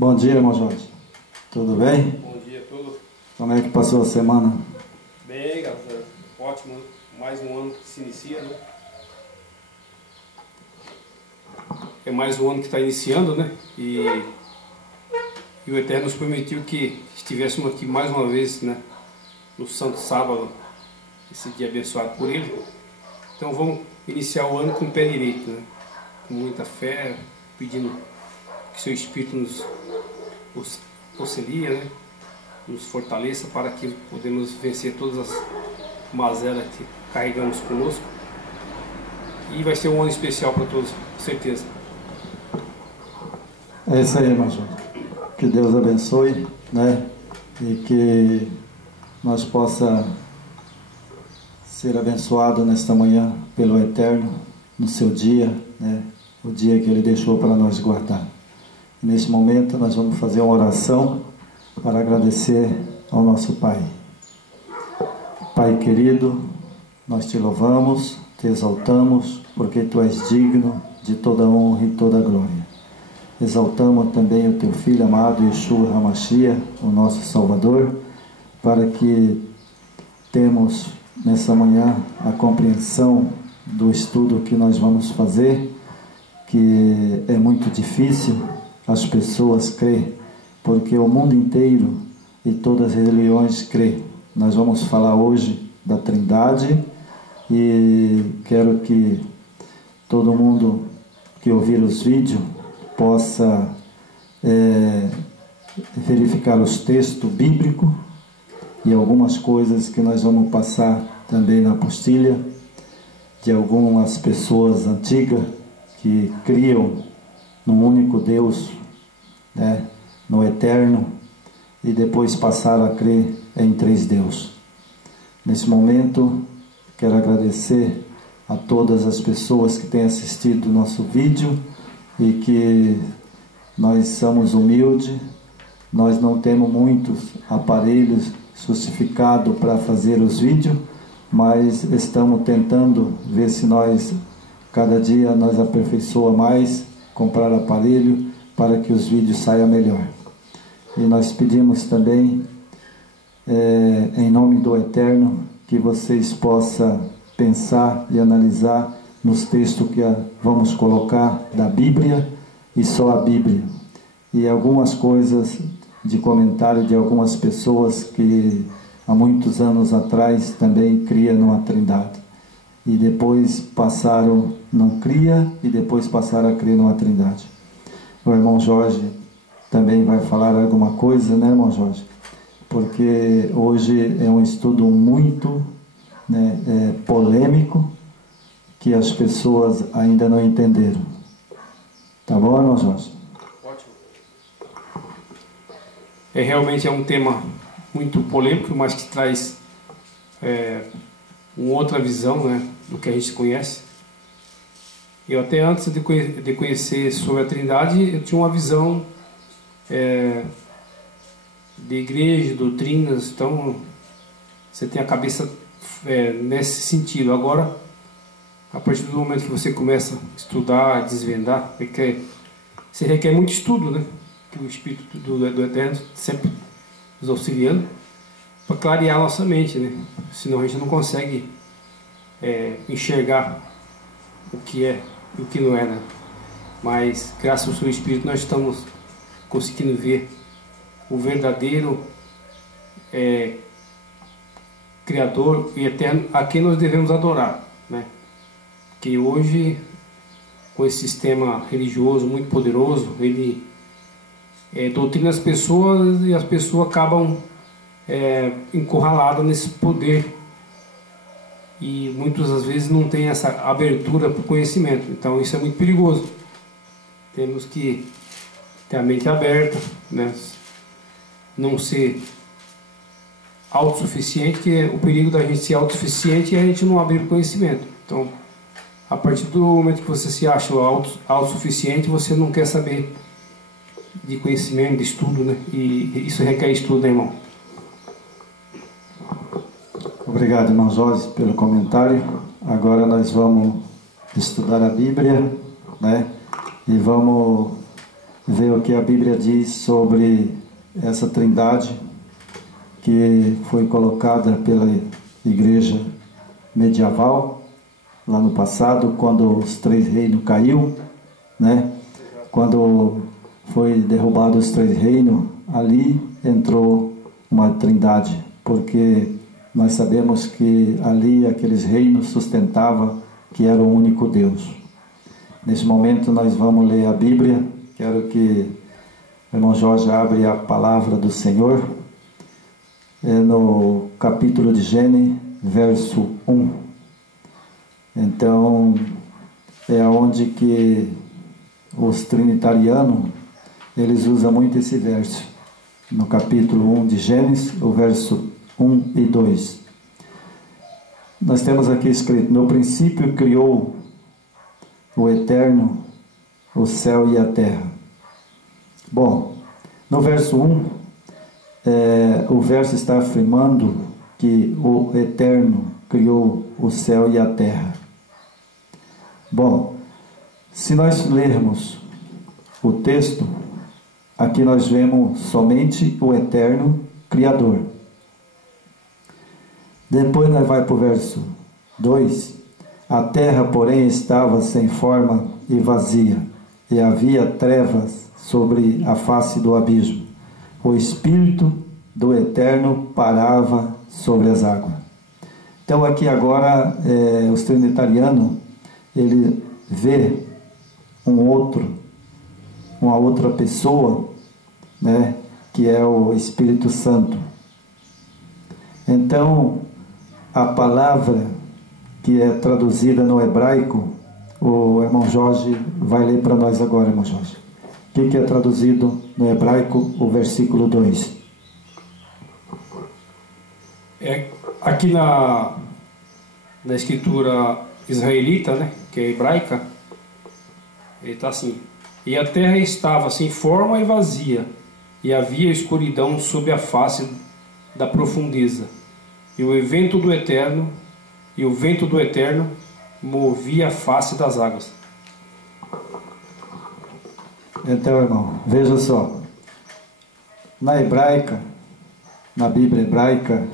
Bom dia, irmão Jorge. Tudo bem? Bom dia, tudo Como é que passou a semana? bem, galera. Ótimo, né? Mais um ano que se inicia, né? É mais um ano que está iniciando, né? E o Eterno nos permitiu que estivéssemos aqui mais uma vez, né? No Santo Sábado, esse dia abençoado por Ele. Então vamos iniciar o ano com o pé direito, né? Com muita fé, pedindo que seu Espírito nos auxilie, né? Nos fortaleça para que podemos vencer todas as mazelas que carregamos conosco. E vai ser um ano especial para todos, com certeza. É isso aí, irmão Jorge. Que Deus abençoe, né? E que nós possa ser abençoado nesta manhã pelo Eterno, no seu dia, né? O dia que Ele deixou para nós guardar. E neste momento nós vamos fazer uma oração para agradecer ao nosso Pai. Pai querido, nós te louvamos, te exaltamos, porque Tu és digno de toda honra e toda glória. Exaltamos também o Teu Filho amado, Yeshua HaMashiach, o nosso Salvador, para que temos nessa manhã a compreensão do estudo que nós vamos fazer, que é muito difícil as pessoas crerem, porque o mundo inteiro e todas as religiões crêem. Nós vamos falar hoje da Trindade e quero que todo mundo que ouvir os vídeos possa verificar os textos bíblicos e algumas coisas que nós vamos passar também na apostila de algumas pessoas antigas que criam num único Deus, né, no Eterno, e depois passaram a crer em três deuses. Nesse momento, quero agradecer a todas as pessoas que têm assistido o nosso vídeo e que nós somos humildes, nós não temos muitos aparelhos sofisticados para fazer os vídeos, mas estamos tentando ver se nós, cada dia, nós aperfeiçoa mais, comprar aparelho para que os vídeos saiam melhor. E nós pedimos também, em nome do Eterno, que vocês possam pensar e analisar nos textos que vamos colocar da Bíblia e só a Bíblia. E algumas coisas de comentário de algumas pessoas que há muitos anos atrás também criam numa Trindade. E depois passaram, não cria, e depois passaram a crer numa Trindade. O irmão Jorge também vai falar alguma coisa, né, irmão Jorge? Porque hoje é um estudo muito, né, polêmico, que as pessoas ainda não entenderam. Tá bom, irmão Jorge? Ótimo. Realmente é um tema muito polêmico, mas que traz uma outra visão, né, do que a gente conhece. Eu até antes de conhecer sobre a Trindade, eu tinha uma visão de igreja, doutrinas, então você tem a cabeça nesse sentido. Agora, a partir do momento que você começa a estudar, a desvendar, você requer muito estudo, né? Que o Espírito do Eterno sempre nos auxiliando para clarear nossa mente, né? Senão a gente não consegue enxergar o que é e o que não é, né? Mas graças ao seu Espírito nós estamos conseguindo ver o verdadeiro Criador e Eterno a quem nós devemos adorar, né? Que hoje, com esse sistema religioso muito poderoso, ele doutrina as pessoas e as pessoas acabam encurraladas nesse poder e muitas das vezes não tem essa abertura para o conhecimento. Então isso é muito perigoso. Temos que ter a mente aberta, né? Não ser autossuficiente, que é o perigo da gente ser autossuficiente e a gente não abrir o conhecimento. Então, a partir do momento que você se acha autossuficiente, você não quer saber de conhecimento, de estudo, né? E isso requer estudo, né, irmão? Obrigado, irmão Jorge, pelo comentário. Agora nós vamos estudar a Bíblia, né? E vamos ver o que a Bíblia diz sobre essa trindade que foi colocada pela igreja medieval, lá no passado, quando os três reinos caiu, né? Quando foi derrubado os três reinos, ali entrou uma trindade, porque nós sabemos que ali aqueles reinos sustentavam que era o único Deus. Nesse momento nós vamos ler a Bíblia. Quero que o irmão Jorge abra a palavra do Senhor. É no capítulo de Gênesis, verso 1. Então, é onde que os trinitarianos, eles usam muito esse verso. No capítulo 1 de Gênesis, o verso 1 e 2. Nós temos aqui escrito: no princípio criou o Eterno o céu e a terra. Bom, no verso 1, o verso está afirmando que o Eterno criou o céu e a terra. Bom, se nós lermos o texto, aqui nós vemos somente o Eterno Criador. Depois nós vai para o verso 2. A terra, porém, estava sem forma e vazia, e havia trevas sobre a face do abismo. O Espírito do Eterno parava sobre as águas. Então aqui agora, os trinitarianos, ele vê uma outra pessoa, né, que é o Espírito Santo. Então, a palavra que é traduzida no hebraico, o irmão Jorge vai ler para nós agora, irmão Jorge. O que é traduzido no hebraico, o versículo 2? Aqui na escritura israelita, né, que é hebraica, ele está assim: e a terra estava sem forma e vazia, e havia escuridão sob a face da profundeza, e o vento do Eterno movia a face das águas. Então, irmão, veja só. Na hebraica, na Bíblia hebraica,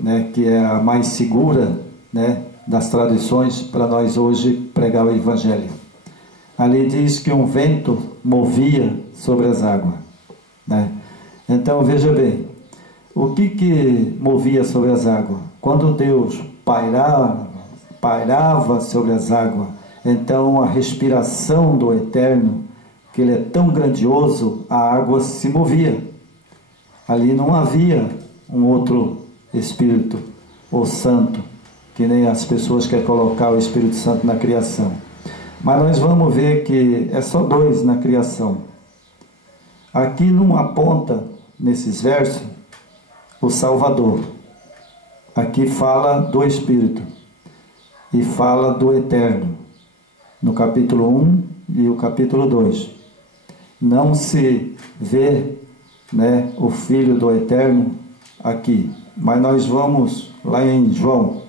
né, que é a mais segura, né, das tradições para nós hoje pregar o Evangelho. Ali diz que um vento movia sobre as águas, né? Então veja bem, o que movia sobre as águas? Quando Deus pairava sobre as águas, então a respiração do Eterno, que Ele é tão grandioso, a água se movia. Ali não havia um outro Espírito, ou Santo, que nem as pessoas querem colocar o Espírito Santo na criação. Mas nós vamos ver que é só dois na criação. Aqui não aponta, nesses versos, o Salvador. Aqui fala do Espírito e fala do Eterno, no capítulo 1 e o capítulo 2. Não se vê, né, o Filho do Eterno aqui, mas nós vamos lá em João.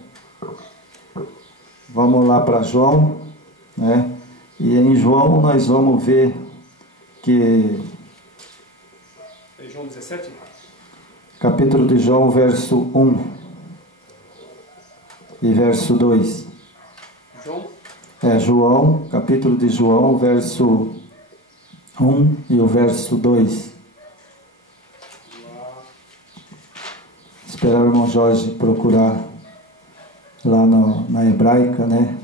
Vamos lá para João, né? E em João nós vamos ver que... É João 17? Capítulo de João, verso 1 e verso 2. João, capítulo de João, verso 1 e o verso 2. Esperar o irmão Jorge procurar lá na hebraica, né?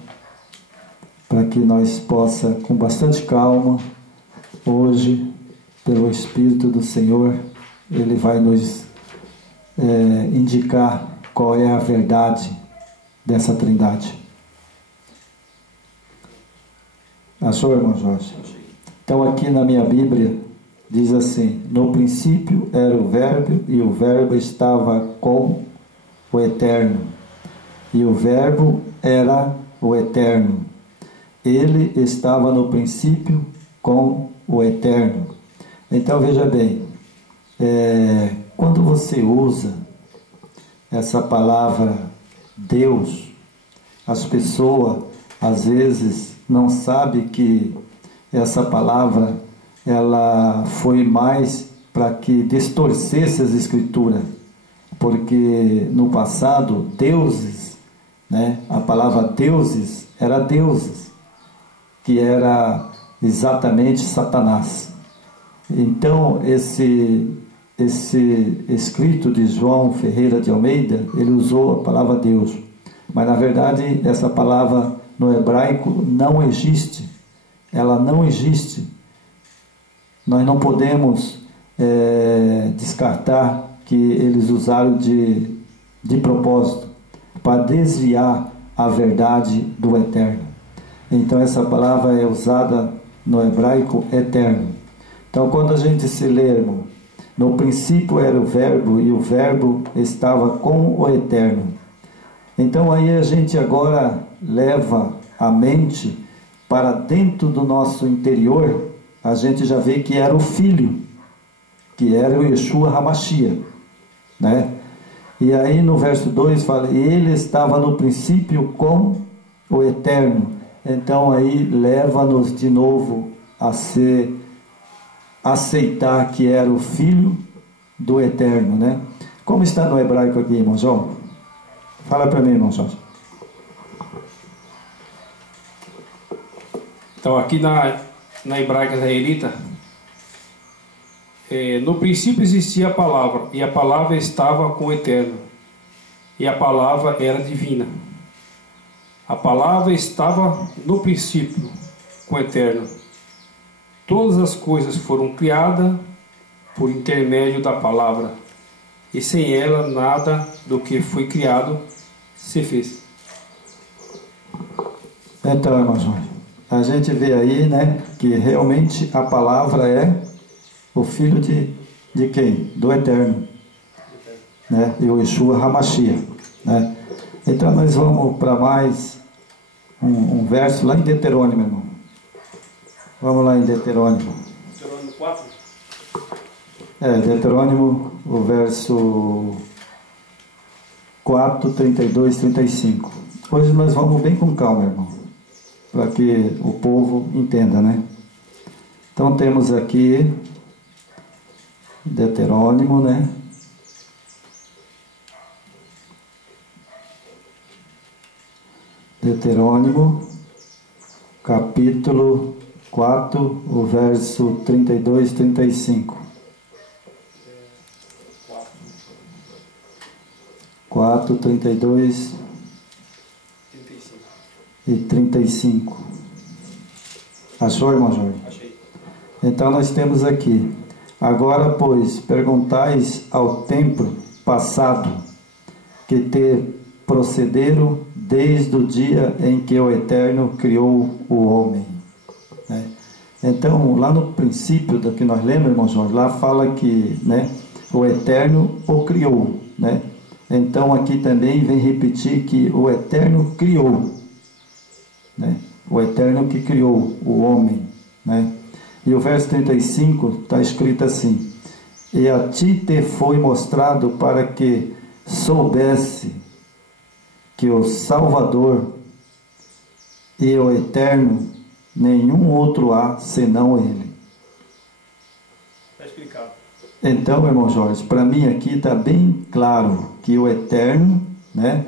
Para que nós possa, com bastante calma, hoje, pelo Espírito do Senhor, Ele vai nos indicar qual é a verdade dessa trindade. Achou, irmão Jorge? Então aqui na minha Bíblia diz assim: no princípio era o Verbo, e o Verbo estava com o Eterno, e o Verbo era o Eterno. Ele estava no princípio com o Eterno. Então veja bem, quando você usa essa palavra Deus, as pessoas às vezes não sabem que essa palavra ela foi mais para que distorcesse as escrituras, porque no passado deuses, né, a palavra deuses era deuses, que era exatamente Satanás. Então esse escrito de João Ferreira de Almeida, ele usou a palavra Deus, mas na verdade essa palavra no hebraico não existe, ela não existe. Nós não podemos descartar que eles usaram de propósito para desviar a verdade do eterno. Então essa palavra é usada no hebraico eterno. Então quando a gente se lermos, no princípio era o verbo e o verbo estava com o eterno. Então aí a gente agora leva a mente para dentro do nosso interior, a gente já vê que era o Filho, que era o Yeshua HaMashiach, né? E aí no verso 2 fala, e ele estava no princípio com o eterno. Então aí leva-nos de novo a aceitar que era o Filho do eterno, né? Como está no hebraico aqui, irmão João? Fala para mim, irmão João. Então aqui na hebraica israelita, no princípio existia a palavra, e a palavra estava com o eterno, e a palavra era divina. A palavra estava no princípio com o eterno. Todas as coisas foram criadas por intermédio da palavra, e sem ela nada do que foi criado se fez. Então, irmão João, a gente vê aí, né, que realmente a palavra é o Filho de quem? Do Eterno, né? E o Yeshua HaMashiach, né? Então nós vamos para mais um verso lá em Deuteronômio, irmão. Vamos lá em Deuteronômio. Deuteronômio 4? Deuteronômio, o verso 4, 32, 35. Hoje nós vamos bem com calma, irmão, para que o povo entenda, né? Então temos aqui Deuteronômio, né? Deuteronômio, capítulo 4, o verso 32 e 35. 4, 32 e 35. Achou, irmão Jorge? Achei. Então nós temos aqui: agora, pois, perguntais ao tempo passado, que te procederam desde o dia em que o Eterno criou o homem. Né? Então, lá no princípio do que nós lemos, irmão Jorge, lá fala que, né, o Eterno o criou, né? Então aqui também vem repetir que o Eterno criou, né? O Eterno que criou o homem, né? E o verso 35 está escrito assim: e a ti te foi mostrado para que soubesse que o Salvador e o Eterno nenhum outro há senão Ele. Está explicado. Então, irmão Jorge, para mim aqui está bem claro que o Eterno, né,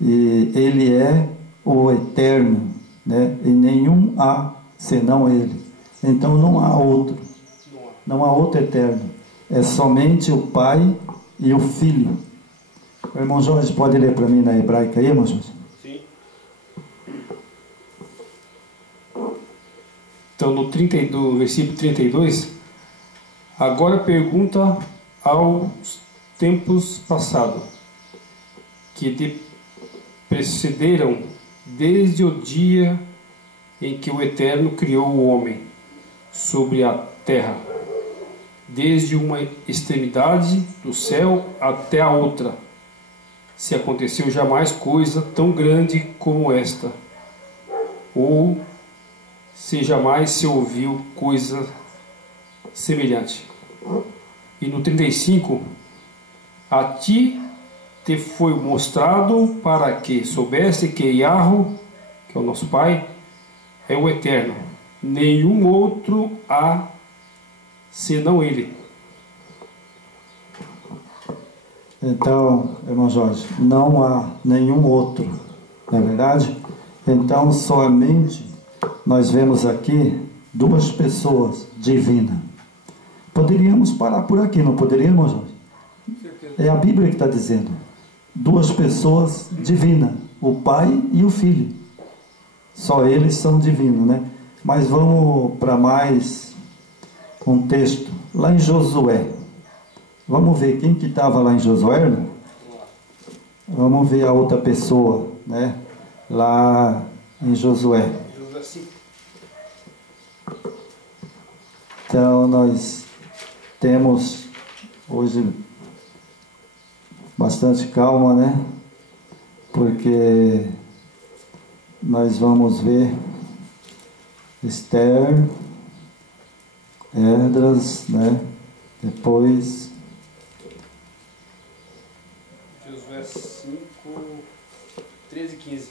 e Ele é o Eterno, né, e nenhum há senão Ele. Então não há outro, não há outro Eterno, é somente o Pai e o Filho. O irmão Jorge pode ler para mim na hebraica aí, irmão Jorge? Sim. Então no versículo 32, agora pergunta aos tempos passados, que te precederam desde o dia em que o Eterno criou o homem sobre a terra, desde uma extremidade do céu até a outra, se aconteceu jamais coisa tão grande como esta, ou se jamais se ouviu coisa semelhante. E no 35, a ti te foi mostrado para que soubesse que Yahweh, que é o nosso Pai, é o Eterno. Nenhum outro há senão ele. Então, irmão Jorge, não há nenhum outro, não é verdade? Então, somente nós vemos aqui duas pessoas divinas. Poderíamos parar por aqui, não poderíamos, Jorge? É a Bíblia que está dizendo. Duas pessoas divinas, o Pai e o Filho. Só eles são divinos, né? Mas vamos para mais um texto. Lá em Josué. Vamos ver quem que estava lá em Josué, irmão? Vamos ver a outra pessoa, né? Lá em Josué. Então nós temos hoje bastante calma, né? Porque nós vamos ver Esther, Esdras, né? Depois Josué 5, 13 e 15.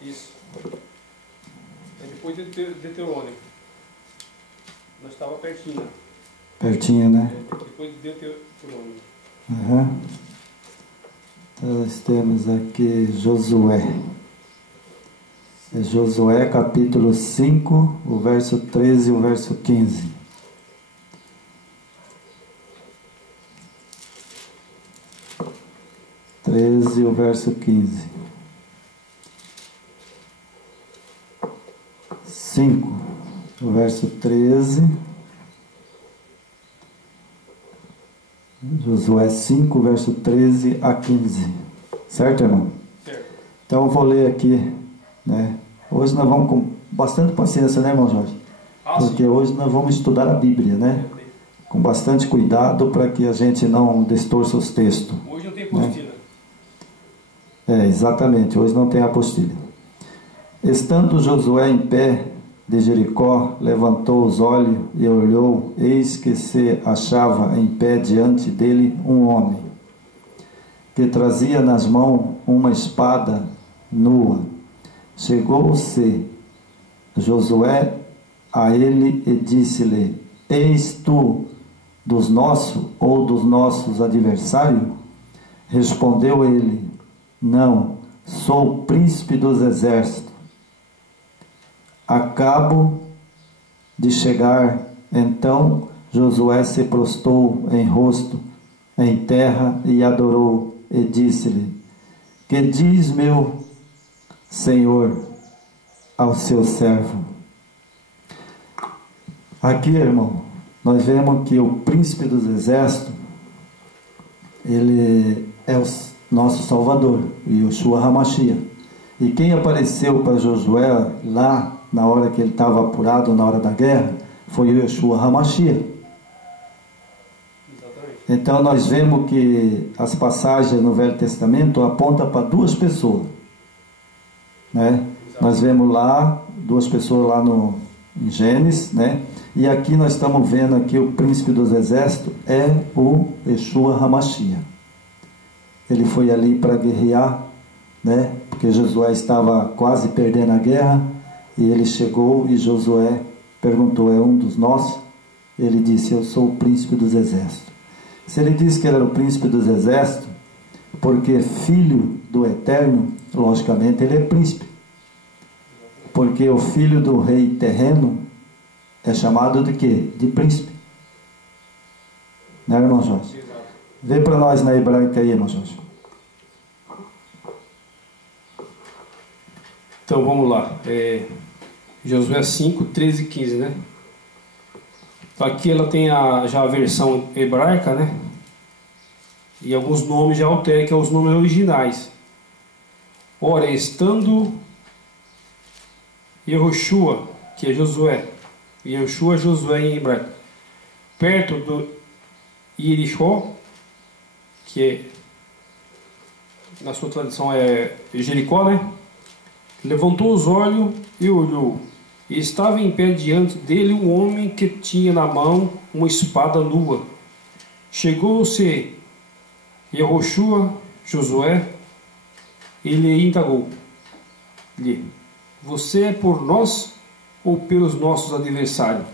Isso. É depois de Deuteronômio. Nós estava pertinho. pertinho, né? Depois de Deuteronômio. Uhum. Então nós temos aqui Josué. É Josué capítulo 5, o verso 13 e o verso 15. E o verso 15. 5, o verso 13. Josué 5, verso 13 a 15. Certo, irmão? Certo. Então eu vou ler aqui, né? Hoje nós vamos com bastante paciência, né, irmão Jorge? Porque hoje nós vamos estudar a Bíblia, né? Com bastante cuidado para que a gente não distorça os textos. Hoje não tem apostila. Né? Exatamente, hoje não tem apostila. Estando Josué em pé de Jericó, levantou os olhos e olhou, eis que se achava em pé diante dele um homem, que trazia nas mãos uma espada nua. Chegou-se Josué a ele e disse-lhe: eis tu dos nossos ou dos nossos adversários? Respondeu ele: não, sou o príncipe dos exércitos. Acabo de chegar. Então Josué se prostrou em rosto em terra e adorou e disse-lhe: que diz meu Senhor ao seu servo? Aqui, irmão, nós vemos que o príncipe dos exércitos, ele é o nosso Salvador, Yeshua HaMashiach. E quem apareceu para Josué lá na hora que ele estava apurado, na hora da guerra, foi o Yeshua HaMashiach. Então nós vemos que as passagens no Velho Testamento apontam para duas pessoas, né? Nós vemos lá duas pessoas lá em Gênesis, né? E aqui nós estamos vendo aqui o príncipe dos exércitos é o Yeshua HaMashiach. Ele foi ali para guerrear, né? Porque Josué estava quase perdendo a guerra. E ele chegou e Josué perguntou: é um dos nossos? Ele disse: eu sou o príncipe dos exércitos. Se ele disse que ele era o príncipe dos exércitos, porque filho do Eterno, logicamente ele é príncipe. Porque o filho do rei terreno é chamado de quê? De príncipe. Né, irmão Jorge? Vê para nós na hebraica aí, irmão Jorge. Então vamos lá. Josué 5, 13 e 15, né? Aqui ela tem já a versão hebraica, né? E alguns nomes já alteram, que são os nomes originais. Ora, estando Yehoshua, que é Josué, Josué em hebraico, perto do Yericó, que é, na sua tradução é Jericó, né? Levantou os olhos e olhou, e estava em pé diante dele um homem que tinha na mão uma espada nua. Chegou-se Yehoshua, Josué, e lhe indagou-lhe: você é por nós ou pelos nossos adversários?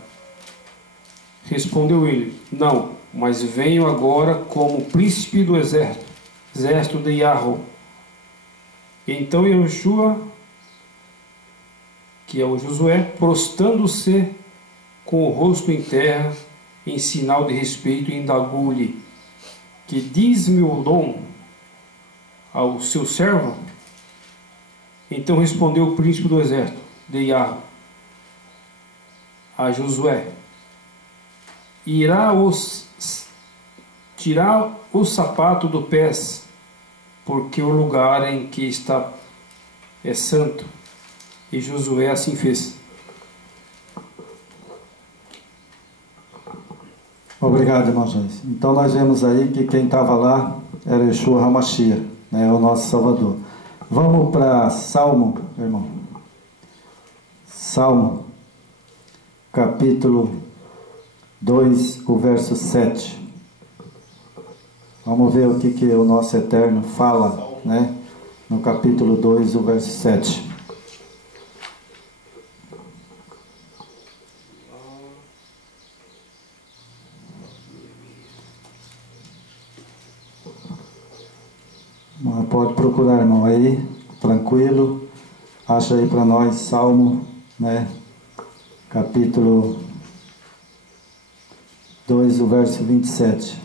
Respondeu ele: não, mas venho agora como príncipe do exército de Yahweh. Então Yehoshua, que é o Josué, prostrando-se com o rosto em terra, em sinal de respeito, indagou-lhe: que diz meu dom ao seu servo? Então respondeu o príncipe do exército de Yahweh a Josué: tirar o sapato do pés, porque o lugar em que está é santo. E Josué assim fez. Obrigado, irmão Joyce. Então nós vemos aí que quem estava lá era Yeshua HaMashiach, né, o nosso Salvador. Vamos para Salmo, irmão. Salmo, capítulo 2, o verso 7. Vamos ver o que o nosso Eterno fala, né? No capítulo 2, o verso 7. Pode procurar, irmão, aí, tranquilo. Acha aí para nós, Salmo, né? Capítulo 2, o verso 27.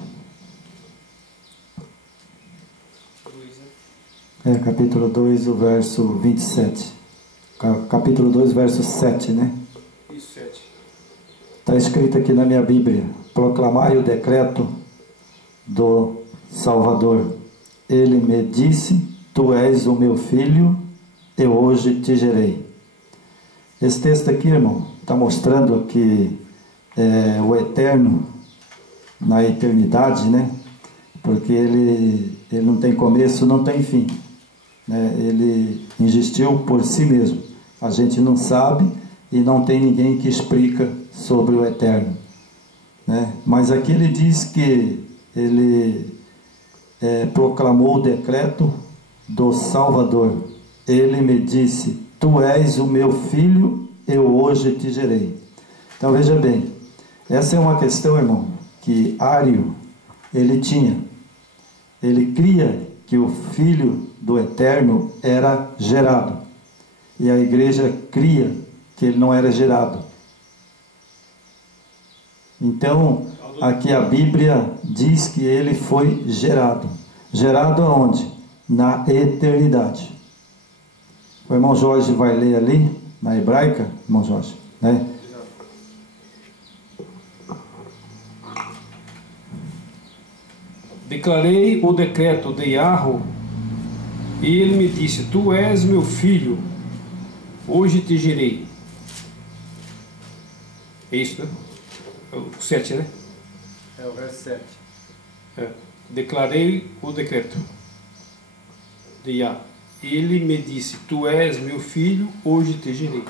Capítulo 2, o verso 27. Capítulo 2, verso 7, né? Isso, 7. Está escrito aqui na minha Bíblia: proclamai o decreto do Salvador. Ele me disse: tu és o meu filho, eu hoje te gerei. Esse texto aqui, irmão, está mostrando que o Eterno, na eternidade, né? Porque ele não tem começo, não tem fim, né? Ele existiu por si mesmo. A gente não sabe e não tem ninguém que explica sobre o Eterno, né? Mas aqui ele diz que ele proclamou o decreto do Salvador. Ele me disse: tu és o meu filho, eu hoje te gerei. Então veja bem, essa é uma questão, irmão, que Ário ele tinha. Ele cria que o Filho do Eterno era gerado, e a igreja cria que ele não era gerado. Então aqui a Bíblia diz que ele foi gerado. Gerado aonde? Na eternidade. O irmão Jorge vai ler ali, na hebraica, irmão Jorge, né? Declarei o decreto de Yahweh, e ele me disse: tu és meu filho, hoje te gerei. É isso, né? O 7, né? É o verso 7. Declarei o decreto de Yahweh. Ele me disse: tu és meu filho, hoje te gerei.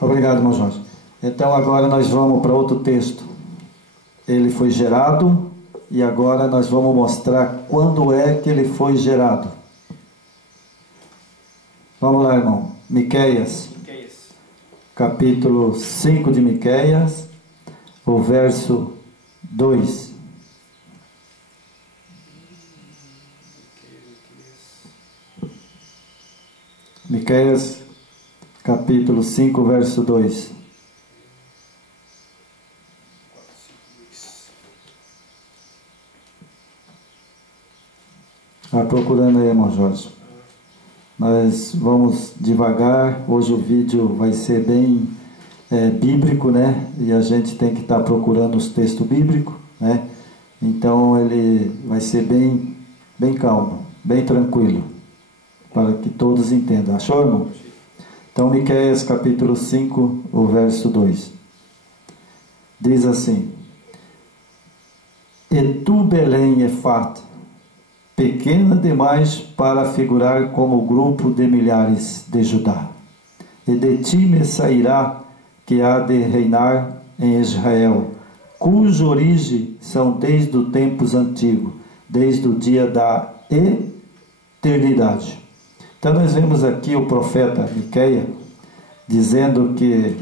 Obrigado, irmão Jorge. Então agora nós vamos para outro texto. Ele foi gerado, e agora nós vamos mostrar quando é que ele foi gerado. Vamos lá, irmão. Miqueias. Capítulo 5 de Miqueias, o verso 2. Miqueias, capítulo 5, verso 2. Procurando aí, irmão Jorge. Nós vamos devagar. Hoje o vídeo vai ser bem bíblico, né? E a gente tem que estar procurando os textos bíblicos, né? Então ele vai ser bem calmo, bem tranquilo, para que todos entendam. Achou, irmão? Então, Miqueias capítulo 5, o verso 2. Diz assim: E tu, Belém Efrata, pequena demais para figurar como grupo de milhares de Judá, e de ti me sairá que há de reinar em Israel, cuja origem são desde os tempos antigos, desde o dia da eternidade. Então nós vemos aqui o profeta Miqueias dizendo que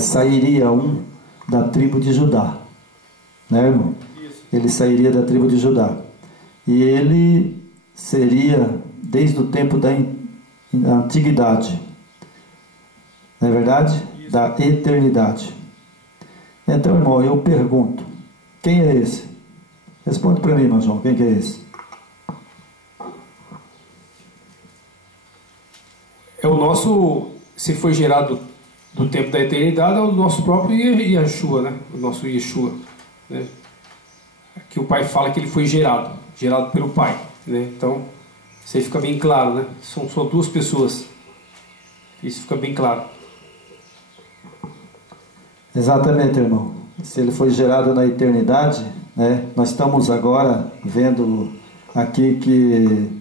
sairia um da tribo de Judá, né, irmão? Ele sairia da tribo de Judá. E ele seria desde o tempo da antiguidade, não é verdade? Da eternidade. Então, irmão, eu pergunto, quem é esse? Responde para mim, irmão João, quem que é esse? É o nosso, se foi gerado do tempo da eternidade, é o nosso próprio Yeshua, né? O nosso Yeshua, né? Que o Pai fala que ele foi gerado pelo Pai, né? Então, isso aí fica bem claro, né? São só duas pessoas. Isso fica bem claro. Exatamente, irmão. Se ele foi gerado na eternidade, né? Nós estamos agora vendo aqui que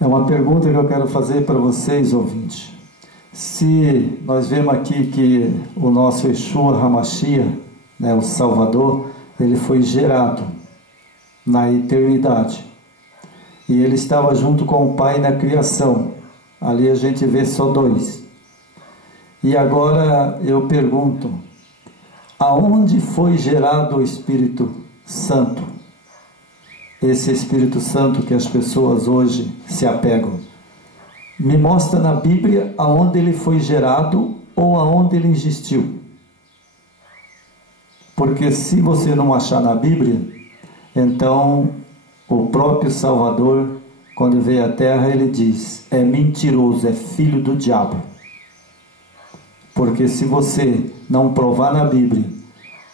é uma pergunta que eu quero fazer para vocês, ouvintes. Se nós vemos aqui que o nosso Yeshua HaMashiach, né, o Salvador, ele foi gerado na eternidade. E ele estava junto com o Pai na criação. Ali a gente vê só dois. E agora eu pergunto, aonde foi gerado o Espírito Santo? Esse Espírito Santo que as pessoas hoje se apegam. Me mostra na Bíblia aonde ele foi gerado ou aonde ele existiu. Porque se você não achar na Bíblia, então o próprio Salvador, quando veio à Terra, ele diz, é mentiroso, é filho do diabo. Porque se você não provar na Bíblia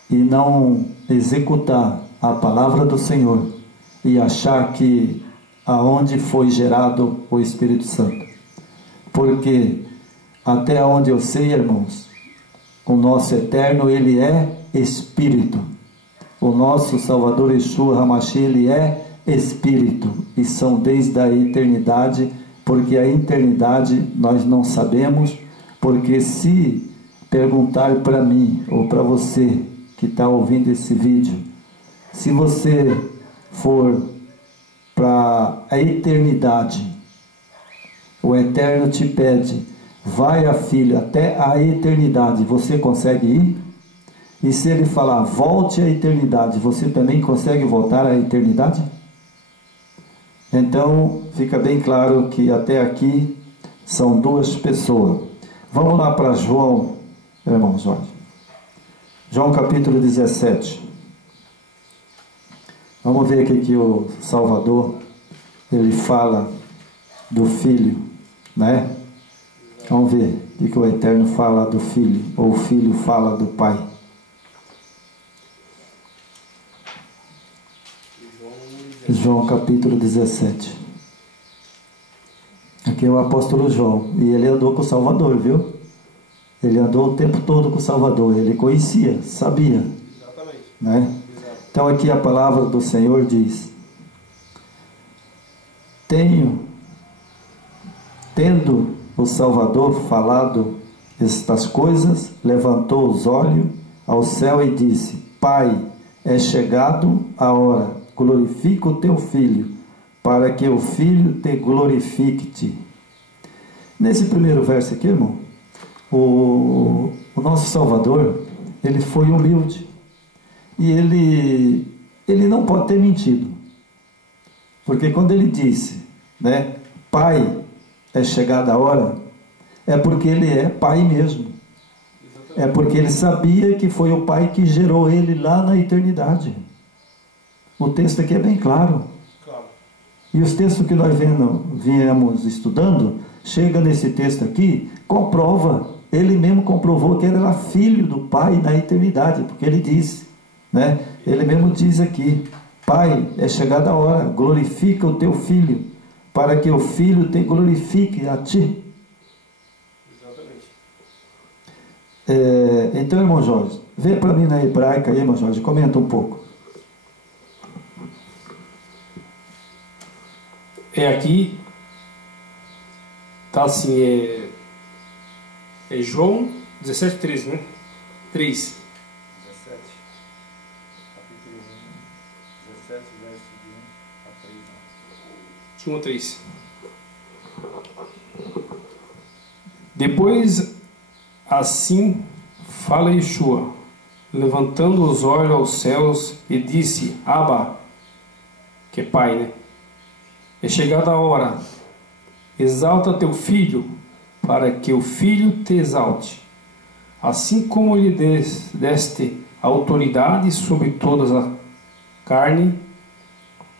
e não executar a palavra do Senhor e achar que aonde foi gerado o Espírito Santo. Porque até onde eu sei, irmãos, o nosso eterno, ele é Espírito. O nosso Salvador Yeshua HaMashiach, ele é Espírito. E são desde a eternidade, porque a eternidade nós não sabemos, porque se perguntar para mim ou para você que está ouvindo esse vídeo, se você for para a eternidade, o Eterno te pede, vai a filho até a eternidade, você consegue ir? E se ele falar, volte à eternidade, você também consegue voltar à eternidade? Então, fica bem claro que até aqui são duas pessoas. Vamos lá para João, irmão Jorge. João capítulo 17. Vamos ver aqui que o Salvador, ele fala do Filho, né? Vamos ver o que o Eterno fala do Filho, ou o Filho fala do Pai. João capítulo 17. Aqui é o apóstolo João, e ele andou com o Salvador, viu? Ele andou o tempo todo com o Salvador, ele conhecia, sabia. Exatamente. Né? Então aqui a palavra do Senhor diz, tendo o Salvador falado estas coisas, levantou os olhos ao céu e disse, Pai, é chegado a hora, glorifica o teu Filho, para que o Filho te glorifique-te. Nesse primeiro verso aqui, irmão, o nosso Salvador, ele foi humilde. E ele não pode ter mentido. Porque quando ele disse, né, Pai, é chegada a hora, é porque ele é Pai mesmo. É porque ele sabia que foi o Pai que gerou ele lá na eternidade. O texto aqui é bem claro. E os textos que nós viemos estudando, chega nesse texto aqui, comprova, ele mesmo comprovou que ele era filho do Pai na eternidade, porque ele disse, né? Ele mesmo diz aqui, Pai, é chegada a hora, glorifica o teu Filho, para que o Filho te glorifique a ti. Exatamente. Então, irmão Jorge, vê para mim na hebraica aí, irmão Jorge, comenta um pouco. Aqui tá assim, é João 17, 13, né? 3. 17, capítulo 1, 17, verso de 1 a 3. De 1 a 3. Depois, assim fala Yeshua, levantando os olhos aos céus, e disse: Abba, que é Pai, né? É chegada a hora, exalta teu filho, para que o filho te exalte, assim como lhe deste autoridade sobre toda a carne,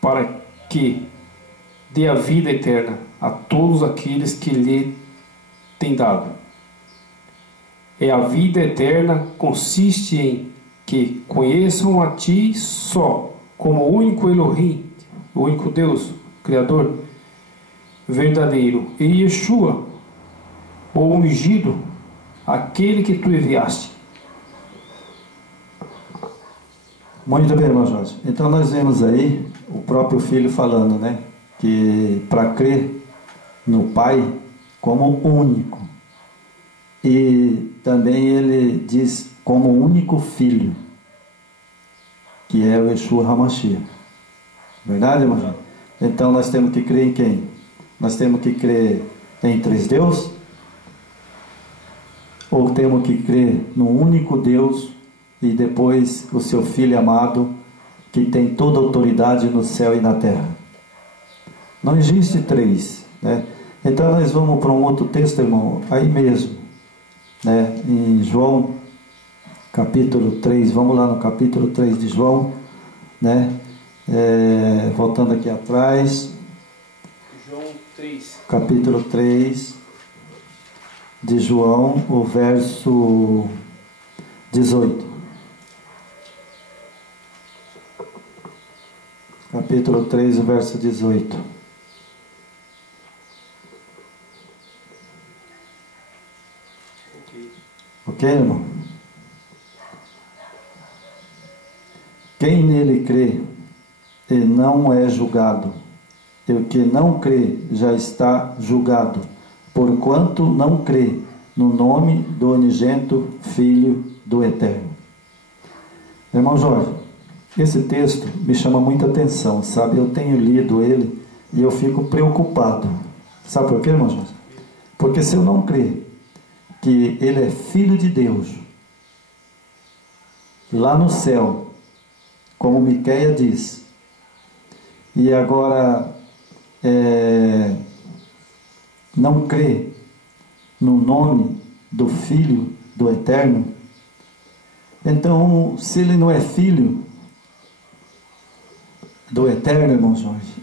para que dê a vida eterna a todos aqueles que lhe tem dado. E a vida eterna consiste em que conheçam a ti só, como o único Elohim, o único Deus, Criador verdadeiro, e Yeshua, o ungido, aquele que tu enviaste. Muito bem, irmão Jorge. Então nós vemos aí o próprio Filho falando, né? Que para crer no Pai como único. E também ele diz como único Filho, que é o Yeshua HaMashiach. Verdade, irmão Jorge? Então nós temos que crer em quem? Nós temos que crer em três deuses? Ou temos que crer no único Deus e depois o seu Filho amado, que tem toda a autoridade no céu e na terra? Não existe três, né? Então nós vamos para um outro texto, irmão, aí mesmo, né? Em João capítulo 3, vamos lá no capítulo 3 de João, né? Voltando aqui atrás, João 3. Capítulo 3 de João, o verso 18. Capítulo 3, o verso 18. Ok, irmão? Quem nele crê e não é julgado, e o que não crê já está julgado, porquanto não crê no nome do unigênito Filho do Eterno. Irmão Jorge, esse texto me chama muita atenção, sabe? Eu tenho lido ele e eu fico preocupado. Sabe por quê, irmão Jorge? Porque se eu não crer que ele é Filho de Deus, lá no céu, como Miqueias diz, e agora não crê no nome do Filho do Eterno, então, se ele não é Filho do Eterno, irmão Jorge,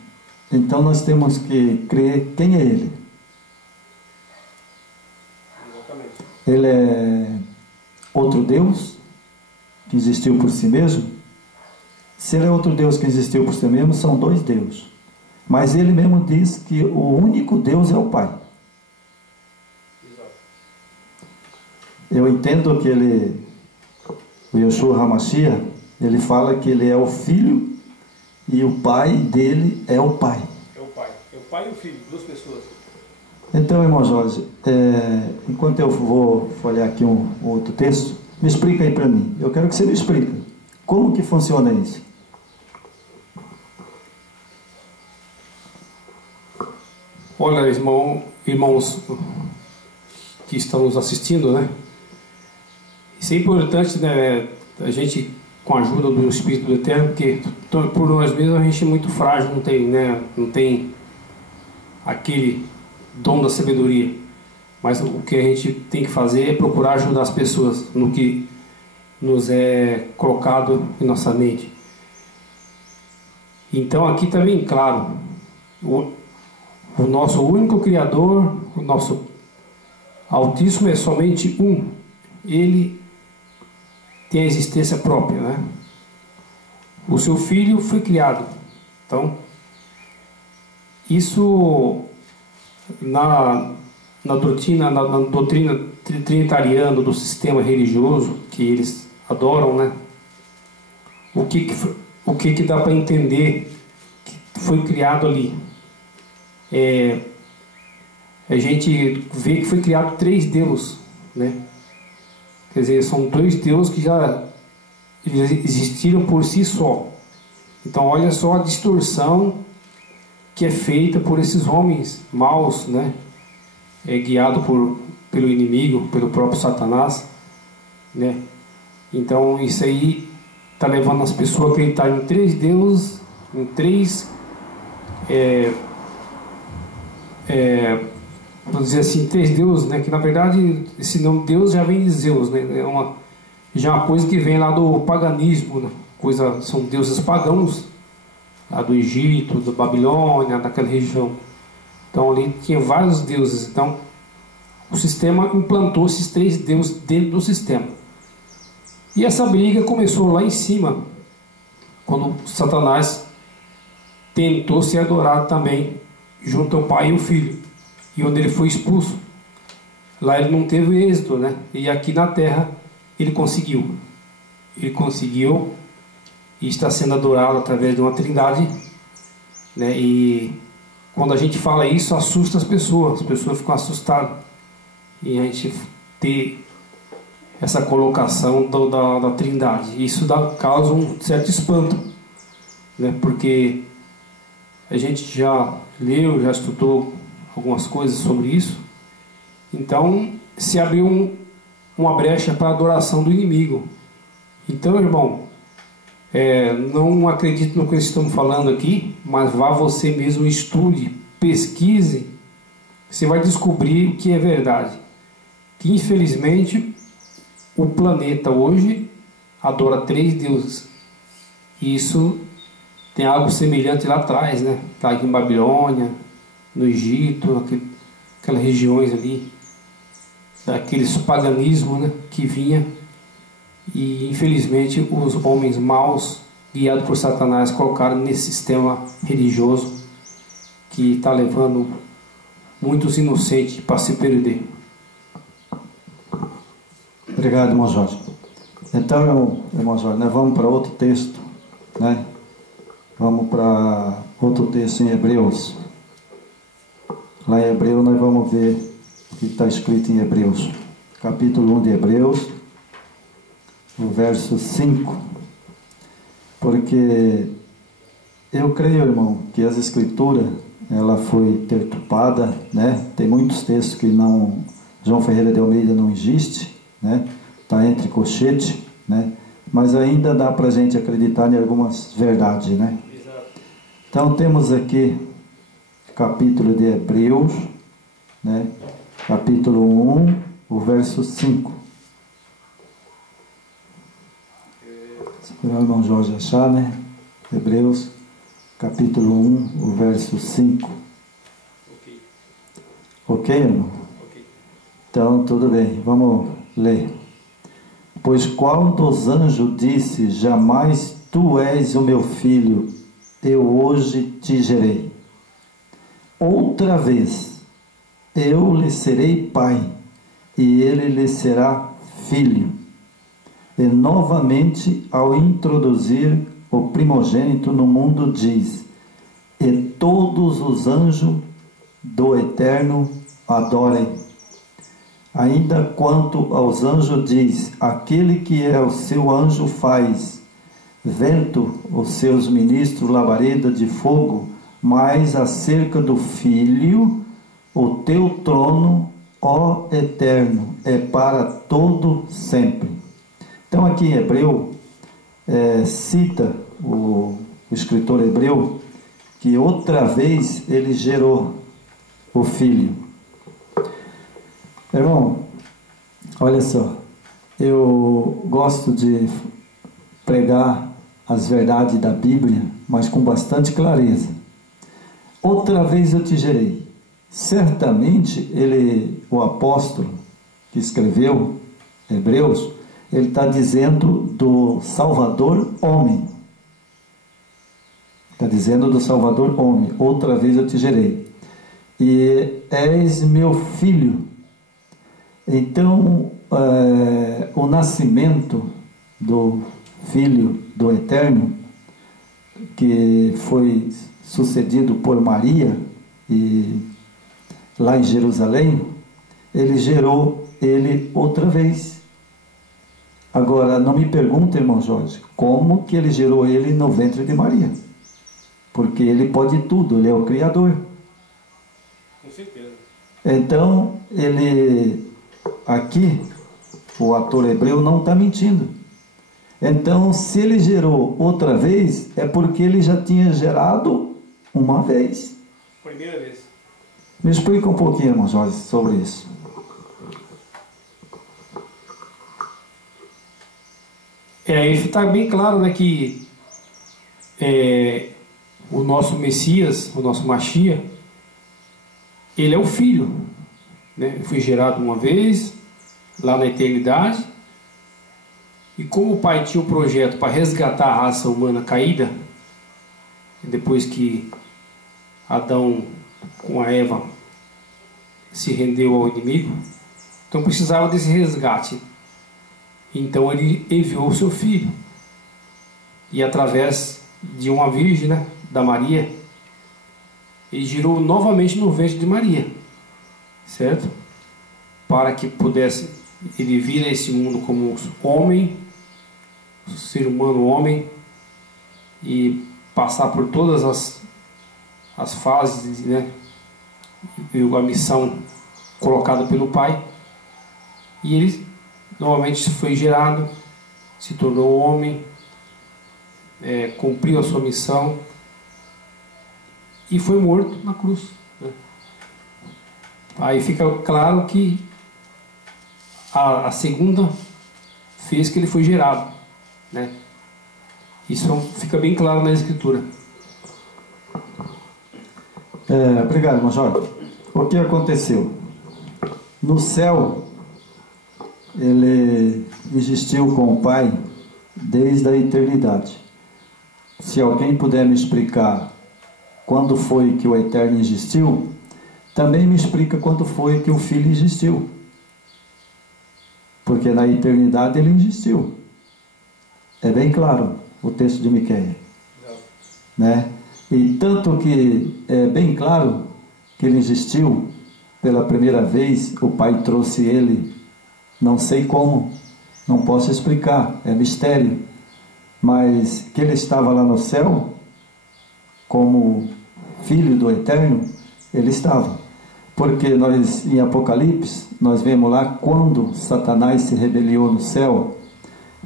então nós temos que crer quem é ele. Ele é outro Deus que existiu por si mesmo? Se ele é outro Deus que existiu por si mesmo, são dois deuses. Mas ele mesmo diz que o único Deus é o Pai. Eu entendo que o Yeshua HaMashiach, ele fala que ele é o Filho e o Pai dele é o Pai. É o Pai. É o Pai e o Filho, duas pessoas. Então, irmão Jorge, enquanto eu vou folhear aqui um outro texto, me explica aí para mim. Eu quero que você me explique. Como que funciona isso? Olha, irmãos que estão nos assistindo, né? Isso é importante, né? A gente, com a ajuda do Espírito do Eterno, porque por nós mesmos a gente é muito frágil, não tem, né? Não tem aquele dom da sabedoria. Mas o que a gente tem que fazer é procurar ajudar as pessoas no que nos é colocado em nossa mente. Então aqui está bem claro, o nosso único Criador, o nosso Altíssimo é somente um. Ele tem a existência própria, né? O seu Filho foi criado. Então, isso na doutrina trinitariana do sistema religioso que eles adoram, né? O que dá para entender que foi criado ali? A gente vê que foi criado três deuses, né? Quer dizer, são dois deuses que já existiram por si só. Então, olha só a distorção que é feita por esses homens maus, né? Guiado pelo inimigo, pelo próprio Satanás, né? Então isso aí está levando as pessoas a acreditar em 3 deuses, em 3 vamos dizer assim, 3 deuses, né? Que na verdade esse nome Deus já vem de Zeus, né? Já uma coisa que vem lá do paganismo, né? São deuses pagãos, lá do Egito, da Babilônia, daquela região. Então ali tinha vários deuses. Então o sistema implantou esses 3 deuses dentro do sistema. E essa briga começou lá em cima, quando Satanás tentou ser adorado também, junto ao Pai e o Filho, e onde ele foi expulso. Lá ele não teve êxito, né? E aqui na terra ele conseguiu. Ele conseguiu e está sendo adorado através de uma trindade, né? E quando a gente fala isso, assusta as pessoas ficam assustadas. E a gente ter essa colocação da trindade, isso causa um certo espanto, né? Porque a gente já leu, já estudou algumas coisas sobre isso. Então se abriu uma brecha para a adoração do inimigo. Então, irmão, não acredite no que estamos falando aqui, mas vá você mesmo, estude, pesquise, você vai descobrir o que é verdade. Que infelizmente o planeta hoje adora 3 deuses. E isso tem algo semelhante lá atrás, né? Tá aqui em Babilônia, no Egito, aquelas regiões ali, daqueles paganismos, né? Que vinha. E infelizmente os homens maus, guiados por Satanás, colocaram nesse sistema religioso que está levando muitos inocentes para se perder. Obrigado, irmão Jorge. Então, irmão Jorge, nós vamos para outro texto, né? Vamos para outro texto em Hebreus. Lá em Hebreus nós vamos ver o que está escrito em Hebreus. Capítulo 1 de Hebreus, o verso 5. Porque eu creio, irmão, que as escrituras, ela foi deturpada, né? Tem muitos textos que não, João Ferreira de Almeida não existe, né? Está entre colchete, né? Mas ainda dá para a gente acreditar em algumas verdades, né? Exato. Então temos aqui capítulo de Hebreus, né? Capítulo 1, o verso 5. Esperar o irmão Jorge achar, né? Hebreus capítulo 1, o verso 5. Ok, irmão? Ok. Então tudo bem, vamos ler. Pois qual dos anjos disse: jamais tu és o meu filho, eu hoje te gerei. Outra vez, eu lhe serei pai, e ele lhe será filho. E novamente, ao introduzir o primogênito no mundo, diz: e todos os anjos do Eterno adorem. Ainda quanto aos anjos diz: aquele que é o seu anjo faz vento, os seus ministros labareda de fogo. Mas acerca do Filho, o teu trono, ó Eterno, é para todo sempre. Então aqui em Hebreu cita o escritor hebreu que outra vez ele gerou o Filho. Irmão, olha só, eu gosto de pregar as verdades da Bíblia, mas com bastante clareza. Outra vez eu te gerei. Certamente o apóstolo que escreveu Hebreus, ele está dizendo do Salvador homem. Está dizendo do Salvador homem. Outra vez eu te gerei. E és meu filho. Então, o nascimento do Filho do Eterno, que foi sucedido por Maria, e lá em Jerusalém, ele gerou ele outra vez. Agora, não me pergunte, irmão Jorge, como que ele gerou ele no ventre de Maria? Porque ele pode tudo, ele é o Criador. Com certeza. Então, ele aqui o ator hebreu não está mentindo. Então, se ele gerou outra vez, é porque ele já tinha gerado uma vez. Primeira vez. Me explica um pouquinho, irmão Jorge, sobre isso. Isso está bem claro, né, que o nosso Messias, o nosso Mashiach, ele é o Filho, né? Ele foi gerado uma vez, lá na eternidade, e como o Pai tinha um projeto para resgatar a raça humana caída, depois que Adão com a Eva se rendeu ao inimigo, então precisava desse resgate. Então ele enviou o seu filho, e através de uma virgem, né, da Maria, ele girou novamente no ventre de Maria, certo? Para que pudesse ele vir a esse mundo como homem, ser humano homem, e passar por todas as fases, né, e a missão colocada pelo Pai, e ele novamente foi gerado, se tornou homem, cumpriu a sua missão e foi morto na cruz, né? Aí fica claro que a segunda fez que ele foi gerado, né? Isso fica bem claro na Escritura. Obrigado, irmão Jorge. O que aconteceu? No céu, ele existiu com o Pai desde a eternidade. Se alguém puder me explicar quando foi que o Eterno existiu, também me explica quando foi que o Filho existiu. Porque na eternidade ele existiu. É bem claro o texto de Miqueias, né? E tanto que é bem claro que ele existiu pela primeira vez, o Pai trouxe ele, não sei como, não posso explicar, é mistério, mas que ele estava lá no céu como Filho do Eterno, ele estava. Porque nós, em Apocalipse, nós vemos lá quando Satanás se rebeliou no céu,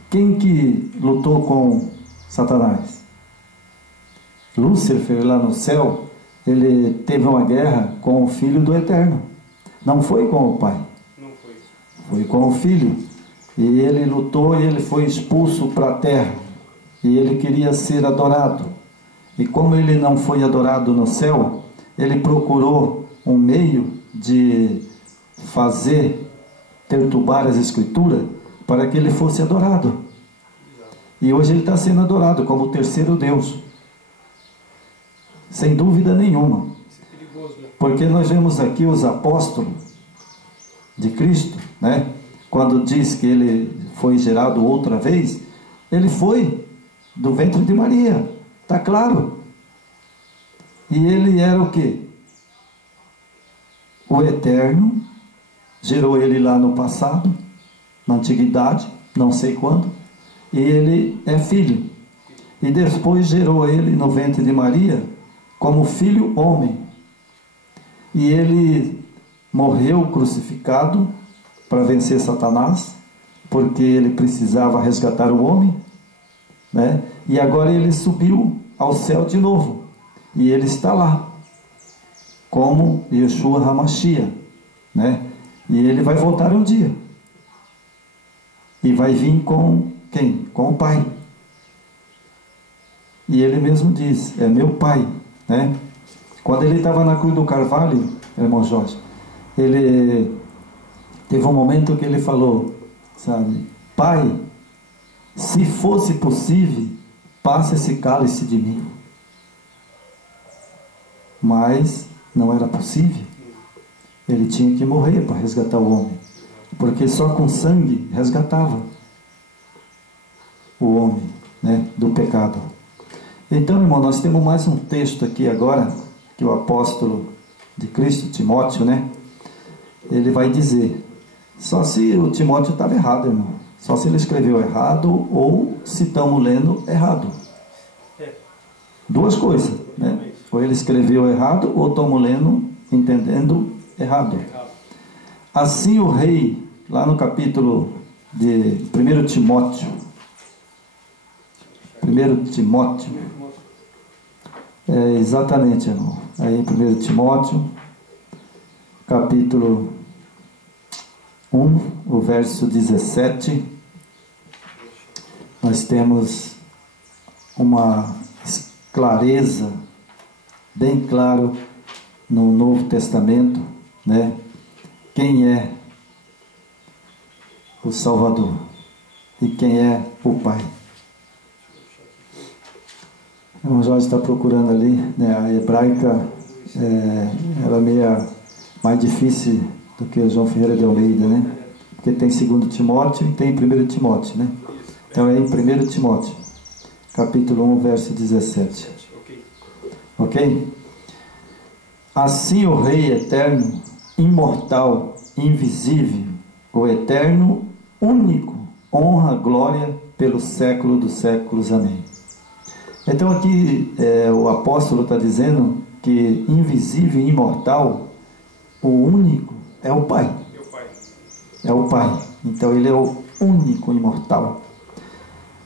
quem que lutou com Satanás? Lúcifer, lá no céu, ele teve uma guerra com o Filho do Eterno. Não foi com o Pai. Não foi. Foi com o Filho. E ele lutou e ele foi expulso para a terra. E ele queria ser adorado. E como ele não foi adorado no céu, ele procurou um meio de perturbar as Escrituras para que ele fosse adorado. E hoje ele está sendo adorado como o terceiro Deus. Sem dúvida nenhuma. Porque nós vemos aqui os apóstolos de Cristo, né? Quando diz que ele foi gerado outra vez, ele foi do ventre de Maria, está claro. E ele era o quê? O Eterno gerou ele lá no passado, na antiguidade, não sei quando, e ele é filho. E depois gerou ele no ventre de Maria como filho homem. E ele morreu crucificado para vencer Satanás, porque ele precisava resgatar o homem, né? E agora ele subiu ao céu de novo, e ele está lá como Yeshua HaMashiach, né? E ele vai voltar um dia, e vai vir com quem? Com o Pai. E ele mesmo diz, é meu Pai, né? Quando ele estava na cruz do Carvalho, irmão Jorge, ele teve um momento que ele falou, sabe, Pai, se fosse possível, passe esse cálice de mim. Mas não era possível. Ele tinha que morrer para resgatar o homem, porque só com sangue resgatava o homem, né, do pecado. Então, irmão, nós temos mais um texto aqui agora, que o apóstolo de Cristo, Timóteo, né, ele vai dizer, só se o Timóteo estava errado, irmão, só se ele escreveu errado, ou se estamos lendo errado. Duas coisas, né? Ou ele escreveu errado, ou estamos lendo, entendendo errado. Assim o rei lá no capítulo de 1 Timóteo. 1 Timóteo. Exatamente, irmão. Aí em 1 Timóteo, capítulo 1, o verso 17, nós temos uma clareza, bem claro, no Novo Testamento, né? Quem é o Salvador e quem é o Pai. O irmão Jorge está procurando ali, né? A hebraica ela é meio mais difícil do que o João Ferreira de Almeida, né? Porque tem 2 Timóteo e tem 1 Timóteo, né? Então é em 1 Timóteo, capítulo 1, verso 17. Ok? Assim o Rei eterno, imortal, invisível, o eterno, único, honra, glória pelo século dos séculos. Amém. Então aqui o apóstolo está dizendo que invisível e imortal, o único é o Pai. É o Pai. Então ele é o único imortal.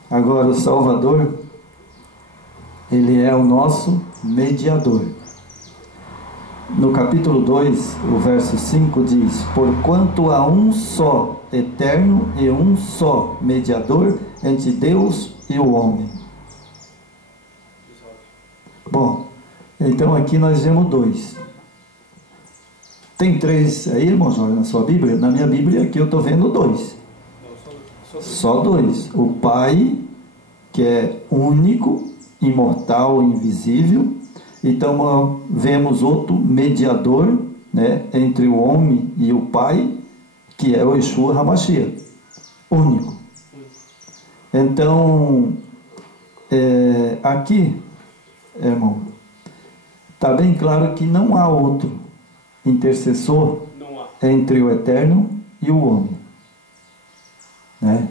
Agora o Salvador, ele é o nosso mediador. No capítulo 2, o verso 5 diz: porquanto há um só eterno e um só mediador entre Deus e o homem. Bom, então aqui nós vemos 2. Tem 3 aí, irmão Jorge, na sua Bíblia? Na minha Bíblia aqui eu estou vendo 2. Só 2. O Pai, que é único, imortal, invisível. Então vemos outro mediador, né, entre o homem e o Pai, que é o Yeshua HaMashiach, único. Então aqui, irmão, está bem claro que não há outro intercessor entre o Eterno e o homem, né?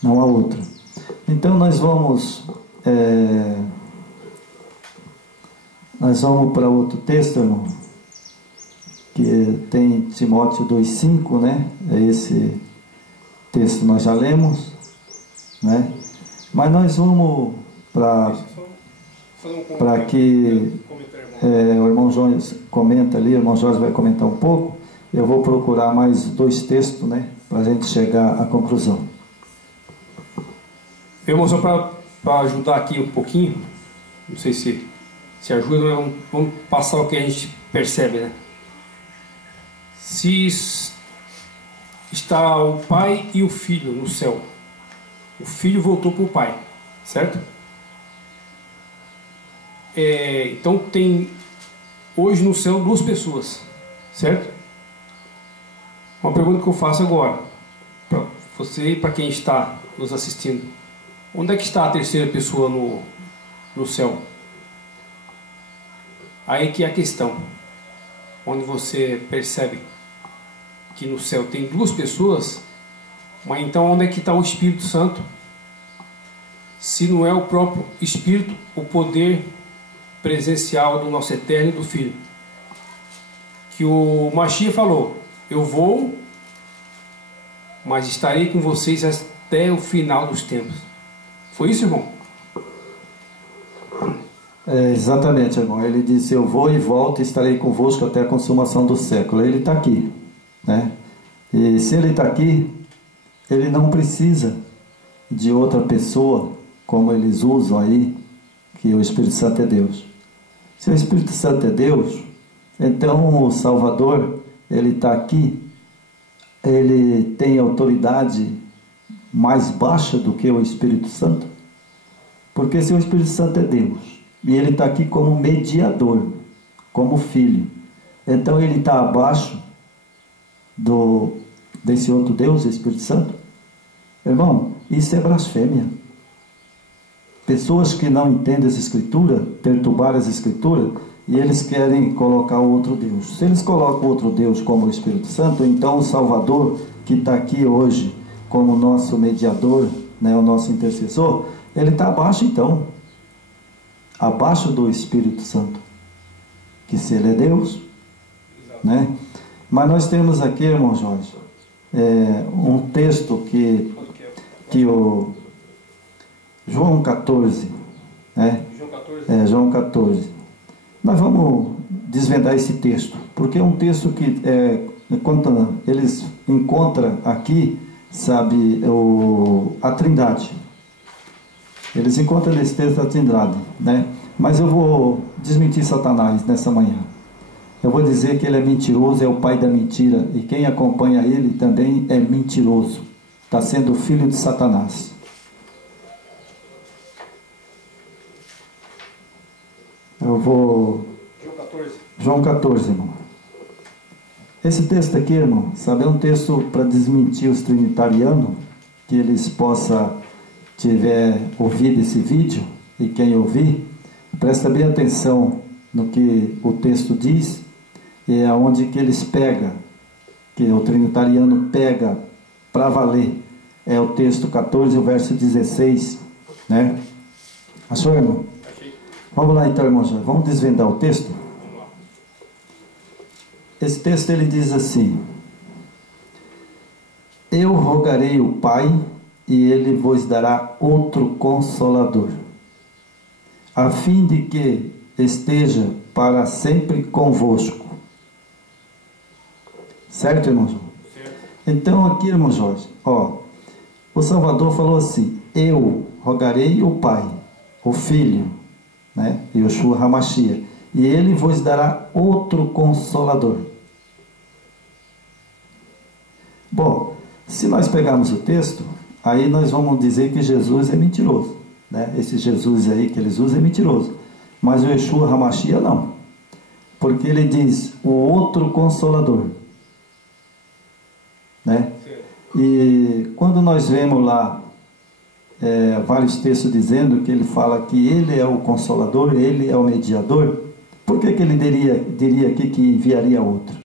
Não há outro. Então nós vamos para outro texto, irmão, que tem Timóteo 2,5, né? Esse texto nós já lemos, né? Mas nós vamos para que o irmão Jorge comenta ali, o irmão Jorge vai comentar um pouco. Eu vou procurar mais 2 textos, né? Para a gente chegar à conclusão. Irmão, só para ajudar aqui um pouquinho, não sei se ajuda, mas vamos passar o que a gente percebe, né? Se está o Pai e o Filho no céu, o Filho voltou para o Pai, certo? Então tem hoje no céu 2 pessoas, certo? Uma pergunta que eu faço agora, para você e para quem está nos assistindo: onde é que está a terceira pessoa no céu? Aí que é a questão, onde você percebe que no céu tem 2 pessoas, mas então onde é que está o Espírito Santo? Se não é o próprio Espírito, o poder presencial do nosso Eterno e do Filho. Que o Mashiach falou: eu vou, mas estarei com vocês até o final dos tempos. Foi isso, irmão? Exatamente, irmão. Ele disse: eu vou e volto e estarei convosco até a consumação do século. Ele está aqui, né? E se ele está aqui, ele não precisa de outra pessoa, como eles usam aí, que o Espírito Santo é Deus. Se o Espírito Santo é Deus, então o Salvador, ele está aqui, ele tem autoridade mais baixa do que o Espírito Santo? Porque se o Espírito Santo é Deus, e ele está aqui como mediador, como filho, então ele está abaixo desse outro Deus, o Espírito Santo? Irmão, isso é blasfêmia. Pessoas que não entendem as Escrituras, perturbaram as Escrituras, e eles querem colocar outro Deus. Se eles colocam outro Deus como o Espírito Santo, então o Salvador, que está aqui hoje como nosso mediador, né, o nosso intercessor, ele está abaixo, então, abaixo do Espírito Santo, que se ele é Deus, né? Mas nós temos aqui, irmão Jorge, um texto que o João 14, né? João 14? João 14. Nós vamos desvendar esse texto, porque é um texto que eles encontram aqui, sabe, a Trindade. Eles encontram nesse texto a Trindade, né? Mas eu vou desmentir Satanás nessa manhã. Eu vou dizer que ele é mentiroso, é o pai da mentira, e quem acompanha ele também é mentiroso. Está sendo filho de Satanás. Eu vou... João 14. João 14, irmão. Esse texto aqui, irmão, sabe, é um texto para desmentir os trinitarianos, que eles possam tiver ouvido esse vídeo, e quem ouvir, presta bem atenção no que o texto diz, e é onde que eles pegam, que o trinitariano pega para valer, é o texto 14, o verso 16, né? Achou, irmão? Achei. Vamos lá então, irmão, vamos desvendar o texto? Vamos lá. Esse texto ele diz assim: eu rogarei o Pai, e ele vos dará outro Consolador, a fim de que esteja para sempre convosco. Certo, irmão Jorge? Certo. Então aqui, irmão Jorge, o Salvador falou assim: eu rogarei o Pai, o Filho, né? Yeshua HaMashiach, e ele vos dará outro Consolador. Bom, se nós pegarmos o texto, aí nós vamos dizer que Jesus é mentiroso, né? Esse Jesus aí que eles usam é mentiroso, mas o Yeshua HaMashiach não, porque ele diz o outro Consolador, né? E quando nós vemos lá vários textos dizendo que ele fala que ele é o Consolador, ele é o mediador, por que ele diria aqui que enviaria outro?